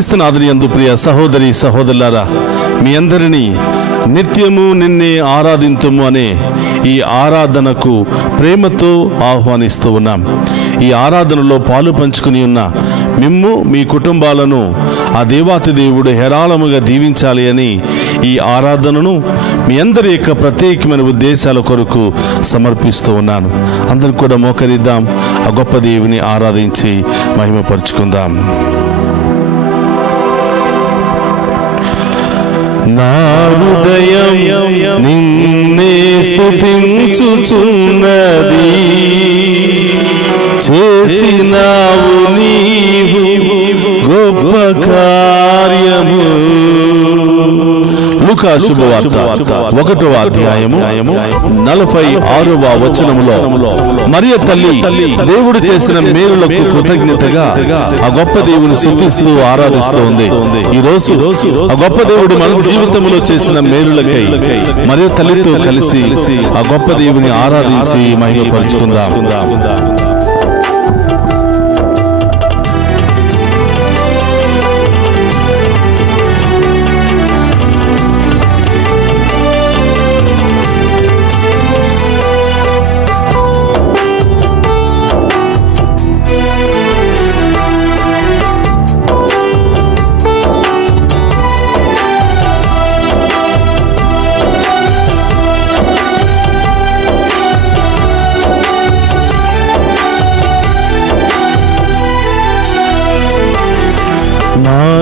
క్రీస్తునాథుని యందు ప్రియ సహోదరి సహోదరులారా, మీ అందరినీ నిత్యము నిన్నే ఆరాధింతుము అనే ఈ ఆరాధనకు ప్రేమతో ఆహ్వానిస్తూ ఉన్నాం. ఈ ఆరాధనలో పాలు పంచుకుని ఉన్న మిమ్ము మీ కుటుంబాలను ఆ దేవాతి దేవుడు హేరాళముగా దీవించాలి అని ఈ ఆరాధనను మీ అందరి యొక్క ప్రత్యేకమైన ఉద్దేశాల కొరకు సమర్పిస్తూ ఉన్నాను. అందరం కూడా మోకరిద్దాం, ఆ గొప్ప దేవుని ఆరాధించి మహిమపరుచుకుందాం. నా హృదయం నిన్నే స్తుతించుచున్నది, చేసినావు నీవు గొప్ప కార్యము. లూకా శుభవార్త 1వ అధ్యాయము 46వ వచనములో మరియ తల్లి దేవుడు చేసిన మేలులకు కృతజ్ఞతగా ఆ గొప్ప దేవుని స్తుతిస్తూ ఆరాధిస్తూ ఉంది. ఈ రోజు ఆ గొప్ప దేవుడు మన జీవితంలో చేసిన మేలులకై మరియ తల్లితో కలిసి ఆ గొప్ప దేవుని ఆరాధించి మహిమపరుచుకుందాం.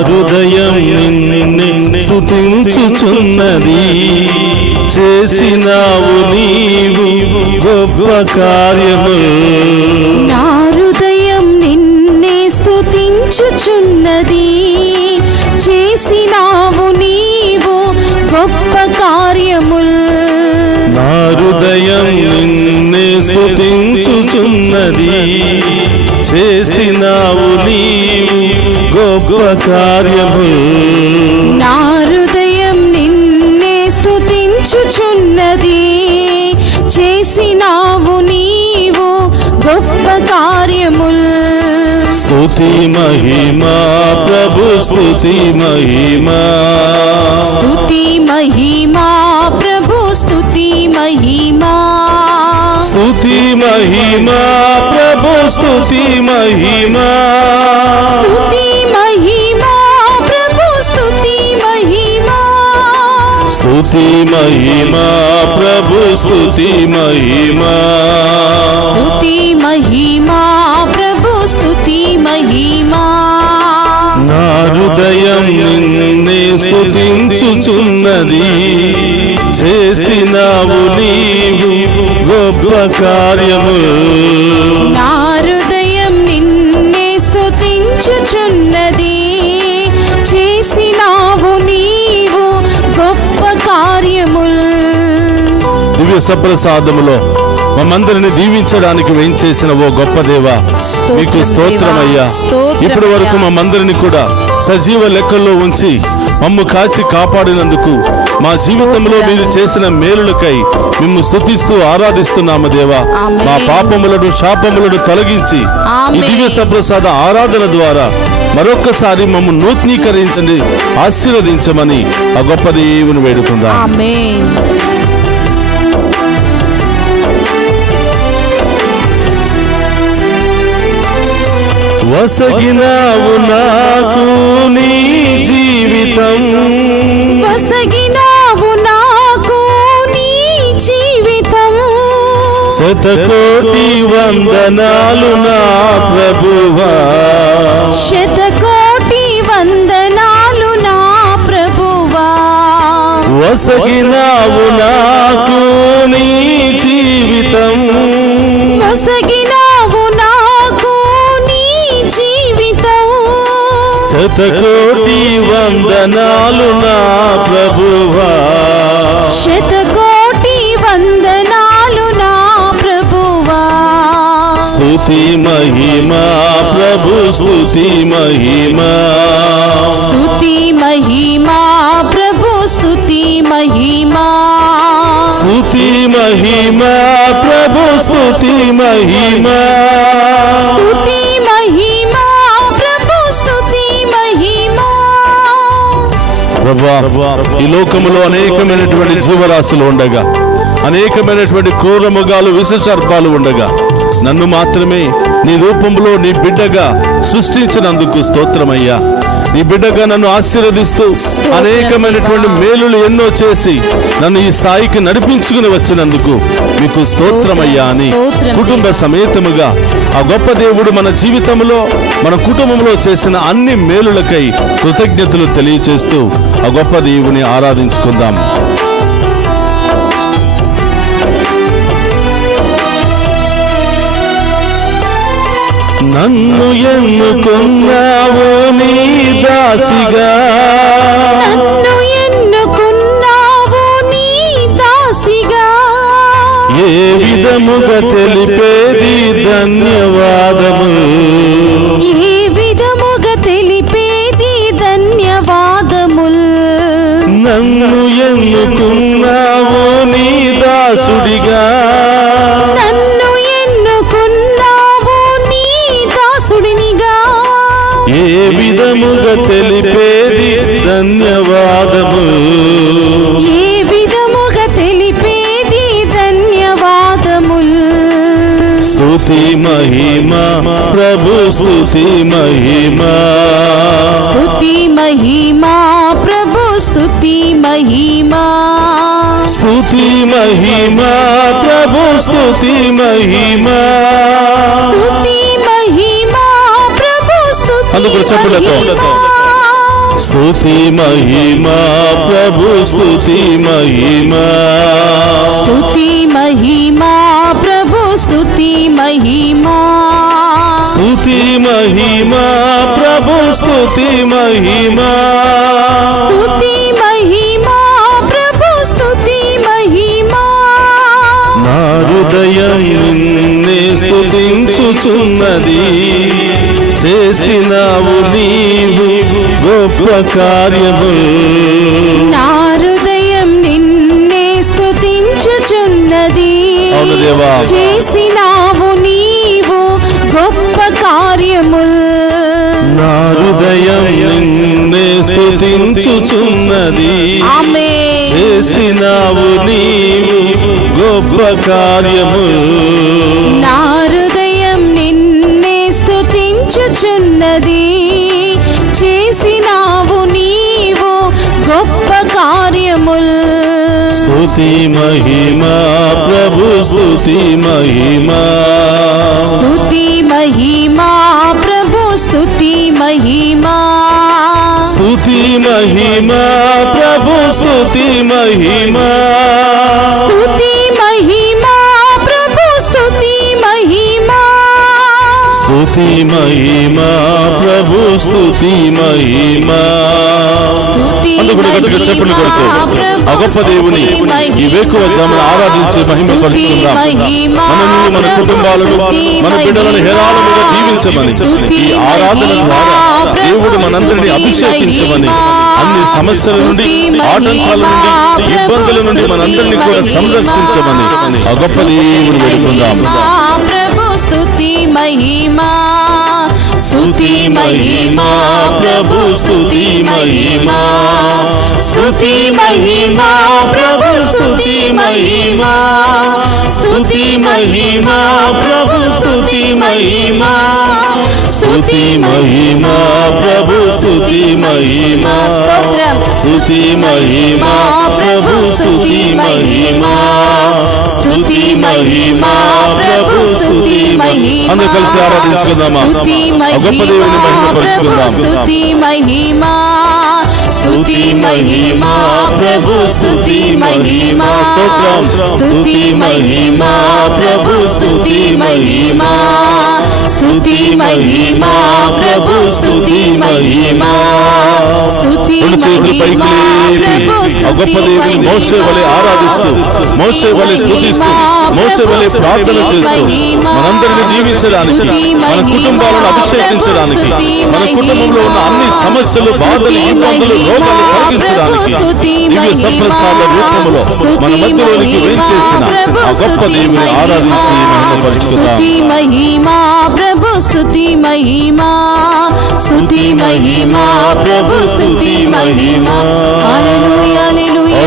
హృదయం నిన్నే స్తుతించుచున్నది, చేసినావు నీవు గొప్ప కార్యము. నా హృదయం నిన్నే స్తుతించుచున్నది, చేసినావు నీవు గొప్ప కార్యముల్. నా హృదయం నిన్నే స్తుతించుచున్నది, చేసినావు నీవు గొప్ప కార్యము. నా హృదయం నిన్నే స్తుతించుచున్నది, చేసినావు నీవు గొప్ప కార్యముల్. స్తుతి మహిమా ప్రభు, స్తుతి మహిమా, స్తుతి మహిమా ప్రభు, స్తుతి మహిమా, స్తుతి మహిమా ప్రభు, స్తుతి మహిమా, స్తుతి మహిమా ప్రభు, స్తుతి మహిమా, స్తుతి మహిమా ప్రభు, స్తుతి మహిమా, స్తుతి మహిమా ప్రభు, స్తుతి మహిమా. నా హృదయం నిన్నే స్తుతించుచున్నది, చేసినావు నీవు గొప్ప కార్యము. నా హృదయం నిన్నే స్తుతించుచున్నది, చేసినావు నీవు గొప్ప కార్యముల్. దివ్య సప్రసాదములో మమ్మందరిని దీవించడానికి వేయించేసిన ఓ గొప్ప దేవా, మీకు స్తోత్రమయ్యా. ఇప్పటి వరకు మమ్మందరిని కూడా సజీవ లెక్కల్లో ఉంచి మమ్ము కాచి కాపాడినందుకు, మా జీవితంలో మీరు చేసిన మేలులకై మిమ్ము స్తుతిస్తూ ఆరాధిస్తున్నాము దేవా. మా పాపములను శాపములను తొలగించి ఈ దివ్య సప్రసాద ఆరాధన ద్వారా మరొక్కసారి మమ్ము నూతనీకరించండి, ఆశీర్వదించమని ఆ గొప్ప దేవుని వేడుకుందాం. ఆమేన్. వసగినావు నాకు నీ జీవితం, వసగినావు నాకు నీ జీవితం. శతకోటి వందనాలు నా ప్రభువా, శతకోటి వందనాలు నా ప్రభువా. వసగినావు నాకు నీ జీవితం, వసగినావు నాకు నీ జీవితం. శతకోటి వందనాలు నా ప్రభువా, శతకోటి వందనాలు నా ప్రభువా. స్తుతి మహిమా ప్రభు, స్తుతి మహిమా, స్తుతి మహిమా ప్రభు, స్తుతి మహిమా, స్తుతి మహిమా ప్రభు, స్తుతి మహిమా, స్తుతి మహిమా ప్రభు, స్తుతి మహిమా, ప్రభువా, ఈ లోకములో అనేకమైనటువంటి జీవరాశులు ఉండగా, అనేకమైనటువంటి క్రూర మృగాలు, విషసర్పాలు ఉండగా, నన్ను మాత్రమే నీ రూపంలో నీ బిడ్డగా సృష్టించినందుకు స్తోత్రమయ్యా. నీ బిడ్డగా నన్ను ఆశీర్వదిస్తూ అనేకమైనటువంటి మేలులు ఎన్నో చేసి నన్ను ఈ స్థాయికి నడిపించుకుని వచ్చినందుకు మీకు స్తోత్రమయ్యా అని కుటుంబ సమేతముగా ఆ గొప్ప దేవుడు మన జీవితంలో, మన కుటుంబంలో చేసిన అన్ని మేలులకై కృతజ్ఞతలు తెలియచేస్తూ ఆ గొప్ప దేవుని ఆరాధించుకుందాం. నన్ను ఎన్నుకున్నావు నీ దాసిగా, నన్ను ఎన్నుకున్నావు నీ దాసిగా, ఏ విధముగా తెలిపేది ధన్యవాదము, ఏ విధముగా తెలిపేది ధన్యవాదముల్. నన్ను ఎన్నుకున్నావు నీ దాసుడిగా, నన్ను ఎన్నుకున్నావు నీ దాసుడినిగా, ఏ విధముగా తెలిపేది ధన్యవాదము, ఏ విధముగా తెలిపేది ధన్యవాదముల్. స్తుతి మహిమా ప్రభు, స్తుతి మహిమా, స్తుతి మహిమా ప్రభు, స్తుతి మహిమా, స్తుతి మహిమా ప్రభు, స్తుతి మహిమా. స్తుతి మహిమా ప్రభు, స్తుతి అందుకు చెప్పులతో. మహిమా. స్తుతి మహిమా ప్రభు, స్తుతి మహిమా, స్తుతి మహిమా ప్రభు, స్తుతి మహిమా, స్తుతి మహిమా ప్రభు, స్తుతి మహిమా, స్తుతి మహిమా ప్రభు, స్తుతి మహిమా. నా హృదయం నిన్నే స్తుతించుచున్నది, చేసినావు నీవు గొప్ప కార్యము. నా హృదయం నిన్నే స్తుతించుచున్నది, అవును దేవా. చేసినావు నీవు గొప్ప కార్యముల్. నా హృదయం నిన్నే స్తుతించుచున్నది, ఆమేన్. చేసినావు నీవు గొప్ప కార్యము. నా హృదయం నిన్నే స్తుతించుచున్నది, చేసినావు నీవు గొప్ప కార్యముల్. స్తుతి మహిమా ప్రభు, స్తుతి మహిమా, స్తుతి మహిమా ప్రభు, స్తుతి మహిమా, స్తుతి మహిమా ప్రభు, స్తుతి మహిమా, స్తుతి మహిమా ప్రభు, స్తుతి మహిమా, స్తుతి మహిమా ప్రభు, స్తుతి మహిమా. స్తుతి అందుకు గట్టిగా చెప్పులు కొడుతూ ఆ గొప్ప దేవుని ఈ వేకువ జామున ఆరాధించి మహిమ పరుచుకుందాం. మనల్ని, మన కుటుంబాలను, మన బిడ్డలను హేరాళముగా దీవించమని, ఈ ఆరాధన ద్వారా దేవుడు మనందరినీ అభిషేకించమని, అన్ని సమస్యల నుండి, ఆటంకాల నుండి, ఇబ్బందుల నుండి మనందరినీ కూడా సంరక్షించమని ఆ గొప్ప దేవుని వేడుకుందాం. ప్రభు స్తుతి మహిమా, స్తుతి మహిమా ప్రభు, స్తుతి మహిమా, స్తుతి మహిమా ప్రభు, స్తుతి మహిమా, స్తుతి మహిమా ప్రభు, స్తుతి మహిమా, స్తుతి మహిమా ప్రభు, స్తుతి మహిమా. స్తోత్రం. స్తుతి మహిమా ప్రభు, స్తుతి మహిమా, స్తుతి మహిమా ప్రభు, స్తుతి మహిమా. అందరూ కలిసి ఆరాధించుకుందామా? ఆ గొప్ప దేవుని మహిమ పరుచుకుందాం. స్తుతి మహిమా, స్తుతి మహిమా ప్రభు, స్తుతి మహిమా. స్తోత్రం. స్తుతి మహిమా ప్రభు, స్తుతి మహిమా, స్తుతి మహిమా ప్రభు, స్తుతి మహిమా, స్తుతి రెండు చేతులు పైకి మహిమా లేపి ప్రభు, ఆ గొప్ప స్తుతి దేవుని మోషే వలె ఆరాధిస్తూ, మోషే వలె స్తుతిస్తూ మోసే వలె ప్రార్థన చేస్తూ మనందరిని దీవించడానికి, మన కుటుంబాలను అభిషేకించడానికి, మన కుటుంబంలో ఉన్న అన్ని సమస్యలు, బాధలు, ఇబ్బందులు, రోగాలు తొలగించడానికి దివ్య సప్రసాద రూపంలో మన మధ్యలోనికి వేయించేసిన ఆ గొప్ప దేవుని ఆరాధించి మహిమపరుచుకుందాం. మహిమా ప్రభు స్తుతి మహిమా, స్తుతి మహిమా ప్రభు స్తుతి మహిమా. హల్లెలూయా హల్లెలూయా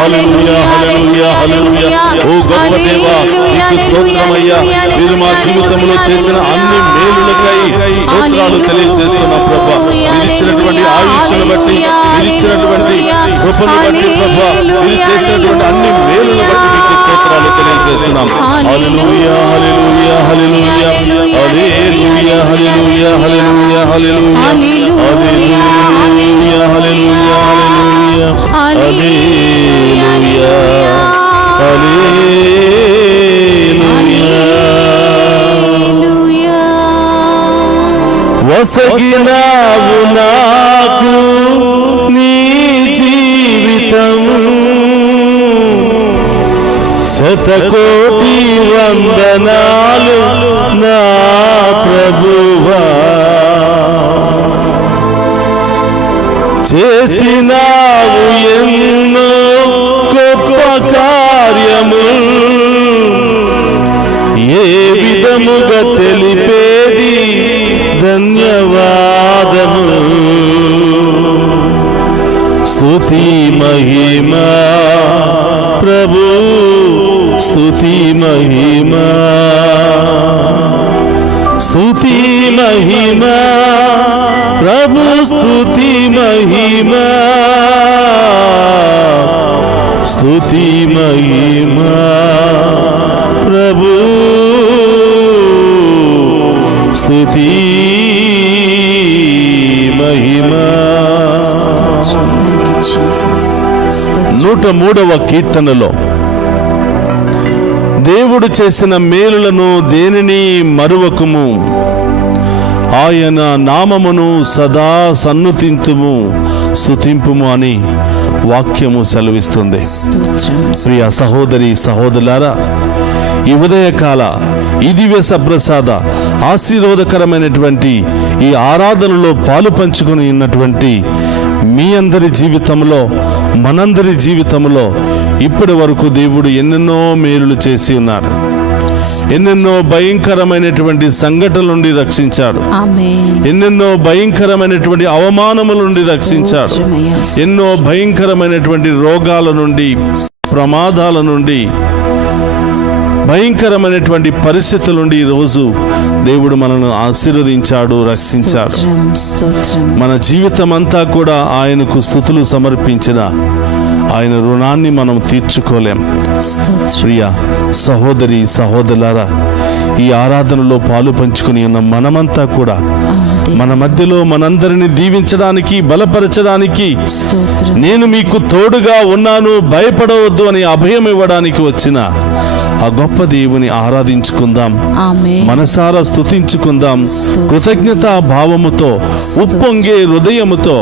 హల్లెలూయా హల్లెలూయా హల్లెలూయా. ఓ గొప్ప దేవా, నీకు స్తోత్రమయ్యా. మీరు మా జీవితంలో చేసిన అన్ని మేలులకై స్తోత్రాలు తెలియజేస్తున్నాం ప్రభా. మీరు ఇచ్చినటువంటి ఆయుష్ను బట్టి, మీరు ఇచ్చినటువంటి కృపను బట్టి ప్రభా, మీరు చేసినటువంటి అన్ని మేలులను బట్టి మీకు స్తోత్రాలు తెలియజేస్తున్నాం. హల్లెలూయా హల్లెలూయా హల్లెలూయా హల్లెలూయా హల్లెలూయా హల్లెలూయా హల్లెలూయా హల్లెలూయా హల్లెలూయా హల్లెలూయా హల్లెలూయా. వసగినావు నాకు నీ జీవితం, శతకోటి వందనాలు నా ప్రభువా. చేసినావు ఎన్నో గొప్ప కార్యము, ఏ విధముగా తెలిపేది ధన్యవాదము. స్తుతి మహిమా ప్రభు, స్తుతి మహిమా, స్తుతి మహిమా ప్రభు, స్తుతి మహిమా, స్తుతి మహిమా ప్రభు, స్తుతి మహిమా. 103వ కీర్తనలో దేవుడు చేసిన మేలులను దేనిని మరువకుము, ఆయన నామమును సదా సన్నుతింతుము, స్తుతింపుము అని వాక్యము సెలవిస్తుంది. ప్రియ సహోదరి సహోదరులారా, ఈ ఉదయకాల ఈ దివ్య సప్రసాద ఆశీర్వాదకరమైనటువంటి ఈ ఆరాధనలో పాలు పంచుకొని ఉన్నటువంటి మీ అందరి జీవితంలో, మనందరి జీవితంలో ఇప్పటి వరకు దేవుడు ఎన్నెన్నో మేలులు చేసి ఉన్నాడు. ఎన్నెన్నో భయంకరమైనటువంటి సంఘటనల నుండి రక్షించాడు. ఎన్నెన్నో భయంకరమైనటువంటి అవమానముల నుండి రక్షించాడు. ఎన్నో భయంకరమైనటువంటి రోగాల నుండి, ప్రమాదాల నుండి, భయంకరమైనటువంటి పరిస్థితుల నుండి ఈరోజు దేవుడు మనను ఆశీర్వదించాడు, రక్షించాడు. మన జీవితం అంతా కూడా ఆయనకు స్తుతులు సమర్పించిన ఆయన రుణాన్ని మనం తీర్చుకోలేం. ప్రియ సహోదరి సహోదరులారా, ఈ ఆరాధనలో పాలు పంచుకుని ఉన్న మనమంతా కూడా మన మధ్యలో మనందరిని దీవించడానికి, బలపరచడానికి, నేను మీకు తోడుగా ఉన్నాను, భయపడవద్దు అని అభయం ఇవ్వడానికి వచ్చిన ఆ గొప్ప దేవుని ఆరాధించుకుందాం, మనసారా స్తుతించుకుందాం. కృతజ్ఞతా భావముతో, ఉప్పొంగే హృదయముతో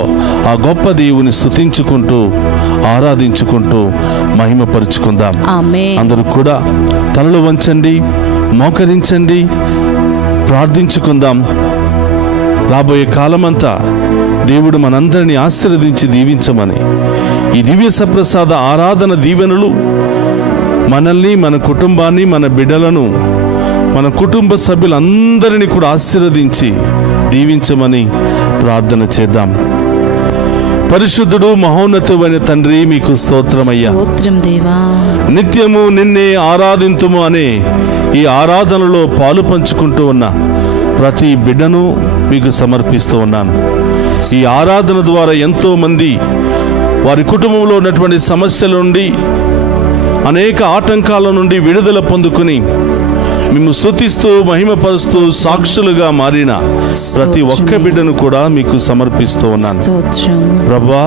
ఆ గొప్ప దేవుని స్తుతించుకుంటూ, ఆరాధించుకుంటూ మహిమపరుచుకుందాం. అందరూ కూడా తలలు వంచండి, మోకరించండి, ప్రార్థించుకుందాం. రాబోయే కాలమంతా దేవుడు మనందరినీ ఆశీర్వదించి దీవించమని ఈ దివ్య సప్రసాద ఆరాధన దీవెనలు మనల్ని, మన కుటుంబాన్ని, మన బిడ్డలను, మన కుటుంబ సభ్యులందరినీ కూడా ఆశీర్వదించి దీవించమని ప్రార్థన చేద్దాం. పరిశుద్ధుడు మహోన్నతుడైన తండ్రి, మీకు స్తోత్రమయ్యా. నిత్యము నిన్నే ఆరాధింతుము అనే ఈ ఆరాధనలో పాలు పంచుకుంటూ ఉన్న ప్రతి బిడ్డను మీకు సమర్పిస్తూ ఉన్నాను. ఈ ఆరాధన ద్వారా ఎంతో మంది వారి కుటుంబంలో ఉన్నటువంటి సమస్యల నుండి, అనేక ఆటంకాల నుండి విడుదల పొందుకుని మేము స్తుతిస్తూ, మహిమపరుస్తూ సాక్షులుగా మారిన ప్రతి ఒక్క బిడ్డను కూడా మీకు సమర్పిస్తూ ఉన్నాను. ప్రభువా,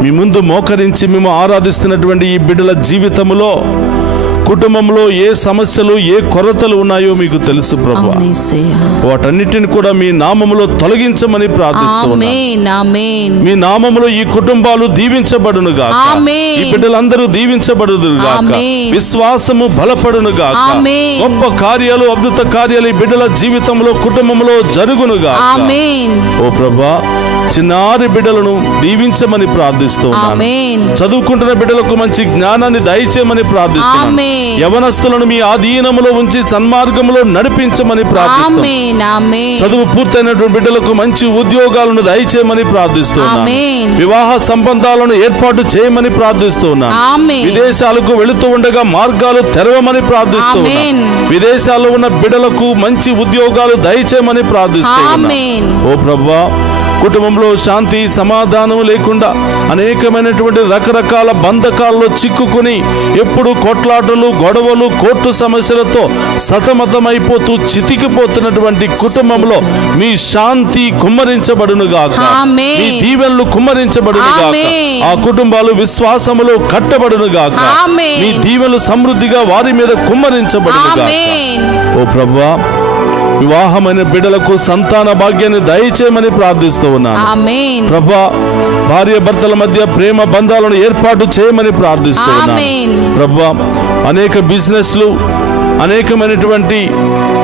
మీ ముందు మోకరించి మేము ఆరాధిస్తున్నటువంటి ఈ బిడ్డల జీవితంలో కుటుంబంలో ఏ సమస్యలు ఏ కొరతలు ఉన్నాయో మీకు తెలుసు ప్రభు. అవును యేసయ్యా. వాటన్నిటిని కూడా మీ నామములో తొలగించమని ప్రార్థిస్తున్నాను. ఆమేన్ ఆమేన్. మీ నామములో ఈ కుటుంబాలు దీవించబడును గాక. ఆమేన్. ఈ బిడ్డలందరూ దీవించబడుదురు గాక. ఆమేన్. విశ్వాసము బలపడును గాక. ఆమేన్. గొప్ప కార్యాలు అద్భుత కార్యాలు ఈ బిడ్డల జీవితంలో కుటుంబంలో జరుగును గాక. ఆమేన్ ఓ ప్రభా, చిన్నారి బిడ్డలను దీవించమని ప్రార్థిస్తున్నాను. ఆమేన్ చదువుకుంటున్న బిడ్డలకు మంచి జ్ఞానాన్ని దయచేయమని ప్రార్థిస్తున్నాను. ఆమేన్. యవనస్తులను మీ ఆధీనములో ఉంచి సన్మార్గములో నడిపించమని ప్రార్థిస్తున్నాను. ఆమేన్ ఆమేన్. చదువు పూర్తయినటువంటి బిడ్డలకు మంచి ఉద్యోగాలను దయచేయమని ప్రార్థిస్తున్నాను. ఆమేన్. వివాహ సంబంధాలను ఏర్పాటు చేయమని ప్రార్థిస్తున్నాను. ఆమేన్. విదేశాలకు వెళుతూ ఉండగా మార్గాలు తెరవమని ప్రార్థిస్తున్నాను. ఆమేన్. విదేశాల్లో ఉన్న బిడ్డలకు మంచి ఉద్యోగాలు దయచేయమని ప్రార్థిస్తున్నాను. ఆమేన్. ఓ ప్రభువా, కుటుంబంలో శాంతి సమాధానం లేకుండా అనేకమైనటువంటి రకరకాల బంధకాల్లో చిక్కుకుని ఎప్పుడు కొట్లాటలు గొడవలు కోర్టు సమస్యలతో సతమతమైపోతూ చితికిపోతున్నటువంటి కుటుంబంలో మీ శాంతి కుమ్మరించబడును గాక. ఆమేన్. మీ దీవెనలు కుమ్మరించబడును గాక. ఆమేన్. ఆ కుటుంబాలు విశ్వాసములో కట్టబడును గాక. ఆమేన్. మీ దీవెనలు సమృద్ధిగా వారి మీద కుమ్మరించబడును గాక. ఆమేన్. ఓ ప్రభువా, వివాహమైన బిడ్డలకు సంతాన భాగ్యాన్ని దయచేయమని ప్రార్థిస్తూ ఉన్నాను. ఆమేన్. ప్రభా, భార్య భర్తల మధ్య ప్రేమ బంధాలను ఏర్పాటు చేయమని ప్రార్థిస్తూ ఉన్నాను. ఆమేన్. ప్రభా, అనేక బిజినెస్లు అనేకమైనటువంటి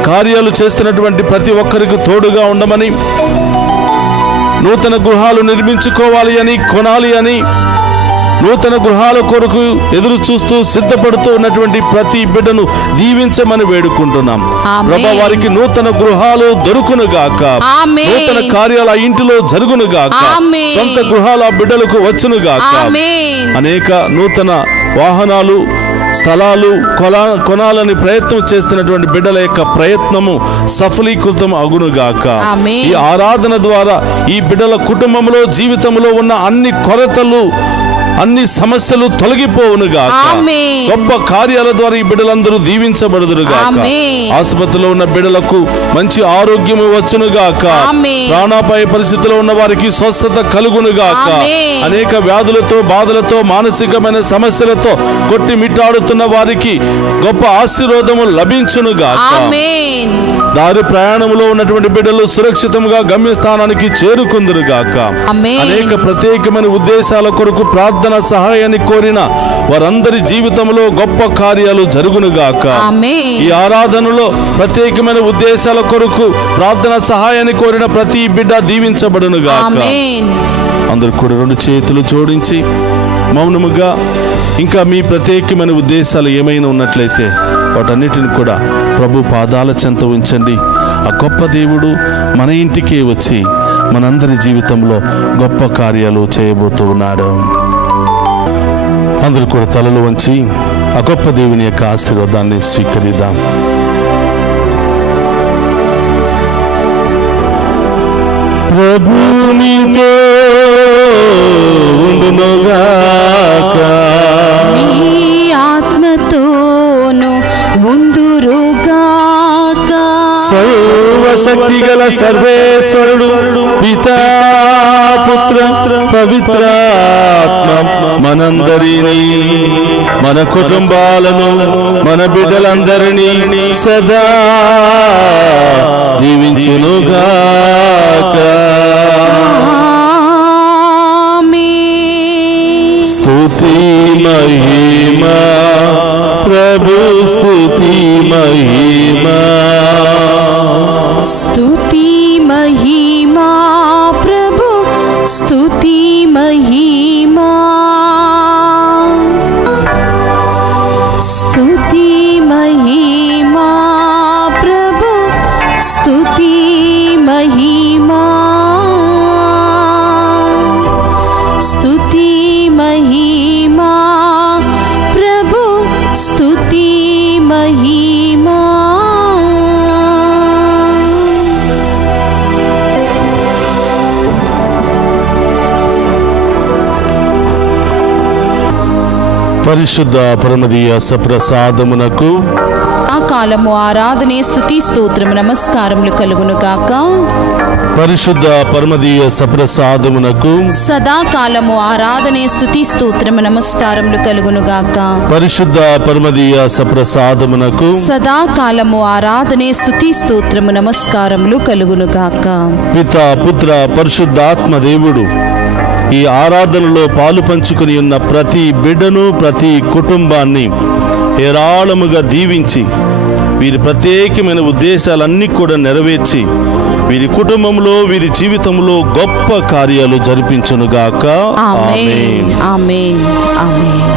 కార్యాలు చేస్తున్నటువంటి ప్రతి ఒక్కరికి తోడుగా ఉండమని, నూతన గృహాలు నిర్మించుకోవాలి అని, కొనాలి అని, నూతన గృహాల కొరకు ఎదురు చూస్తూ సిద్ధపడుతూ ఉన్నటువంటి ప్రతి బిడ్డను దీవించమని వేడుకుంటున్నాం. ఆమేన్. ప్రభా, వారికి నూతన గృహాలు దొరుకును గాక. ఆమేన్. నూతన కార్యాలు ఆ ఇంటిలో జరుగును గాక. ఆమేన్. సొంత గృహాలు ఆ బిడ్డలకు వచ్చును గాక. ఆమేన్. అనేక నూతన వాహనాలు స్థలాలు కొనాలని ప్రయత్నం చేస్తున్నటువంటి బిడ్డల యొక్క ప్రయత్నము సఫలీకృతం అగునుగాక. ఆమేన్. ఈ ఆరాధన ద్వారా ఈ బిడ్డల కుటుంబంలో జీవితంలో ఉన్న అన్ని కొరతలు అన్ని సమస్యలు తొలగిపోవునుగాక. ఆమేన్. గొప్ప కార్యాల ద్వారా ఈ బిడ్డలందరూ దీవించబడుదురుగాక. ఆమేన్. ఆసుపత్రిలో ఉన్న బిడ్డలకు మంచి ఆరోగ్యము వచ్చునుగాక. ఆమేన్. ప్రాణాపాయ పరిస్థితిలో ఉన్న వారికి స్వస్థత కలుగునుగాక. ఆమేన్. అనేక వ్యాధులతో బాధలతో మానసికమైన సమస్యలతో కొట్టిమిట్టాడుతున్న వారికి గొప్ప ఆశీర్వాదము లభించునుగాక. ఆమేన్. దారి ప్రయాణంలో ఉన్నటువంటి బిడ్డలు సురక్షితంగా గమ్యస్థానానికి చేరుకుందురుగాక. ఆమేన్. అనేక ప్రత్యేకమైన ఉద్దేశాల కొరకు ప్రార్థన సహాయాన్ని కోరిన వారందరి జీవితంలో గొప్ప కార్యాలు జరుగునుగాక. ఆమేన్. ఈ ఆరాధనలో ప్రత్యేకమైన ఉద్దేశాల కొరకు ప్రార్థన సహాయాన్ని కోరిన ప్రతి బిడ్డ దీవించబడునుగాక. ఆమేన్. అందరూ కూడా రెండు చేతులు జోడించి మౌనముగా ఇంకా మీ ప్రత్యేకమైన ఉద్దేశాలు ఏమైనా ఉన్నట్లయితే వాటన్నిటిని కూడా ప్రభు పాదాల చెంత ఉంచండి. ఆ గొప్ప దేవుడు మన ఇంటికే వచ్చి మనందరి జీవితంలో గొప్ప కార్యాలు చేయబోతూ ఉన్నాడు. అందరూ కూడా తలలు వంచి ఆ గొప్ప దేవుని యొక్క ఆశీర్వాదాన్ని స్వీకరిద్దాం. ప్రభు నీతో ఉండునుగాక. నీ ఆత్మతోను ముందురుగాక. సర్వశక్తి గల సర్వేశ్వరుడు పితా పుత్ర పవిత్రాత్మ మనందరినీ మన కుటుంబాలను మన బిడ్డలందరినీ సదా దీవించునుగాక. ఆమేన్. స్తుతి మహిమా ప్రభు, స్తుతి మహిమా. స్తుతి మహిమా ప్రభు, స్తుతి మహిమా. స్తుతి మహిమా ప్రభు, స్తుతి మహిమా. స్తుతి మహిమా ప్రభు, స్తుతి మహిమా. పరిశుద్ధ పరమదీయ సప్రసాదమునకు సదాకాలము ఆరాధనే స్తుతి స్తోత్రము నమస్కారములు కలుగును గాక. పరిశుద్ధ పరమదీయ సప్రసాదమునకు సదాకాలము ఆరాధనే స్తుతి స్తోత్రము నమస్కారములు కలుగును గాక. పరిశుద్ధ పరమదీయ సప్రసాదమునకు సదాకాలము ఆరాధనే స్తుతి స్తోత్రము నమస్కారములు కలుగును గాక. పిత పుత్ర పరిశుద్ధాత్మ దేవుడు ఈ ఆరాధనలో పాలు పంచుకుని ఉన్న ప్రతి బిడ్డను, ప్రతి కుటుంబాన్ని ఏరాళముగా దీవించి వీరి ప్రత్యేకమైన ఉద్దేశాలన్నీ కూడా నెరవేర్చి వీరి కుటుంబంలో, వీరి జీవితంలో గొప్ప కార్యాలు జరిపించునుగాక. ఆమేన్. ఆమేన్. ఆమేన్.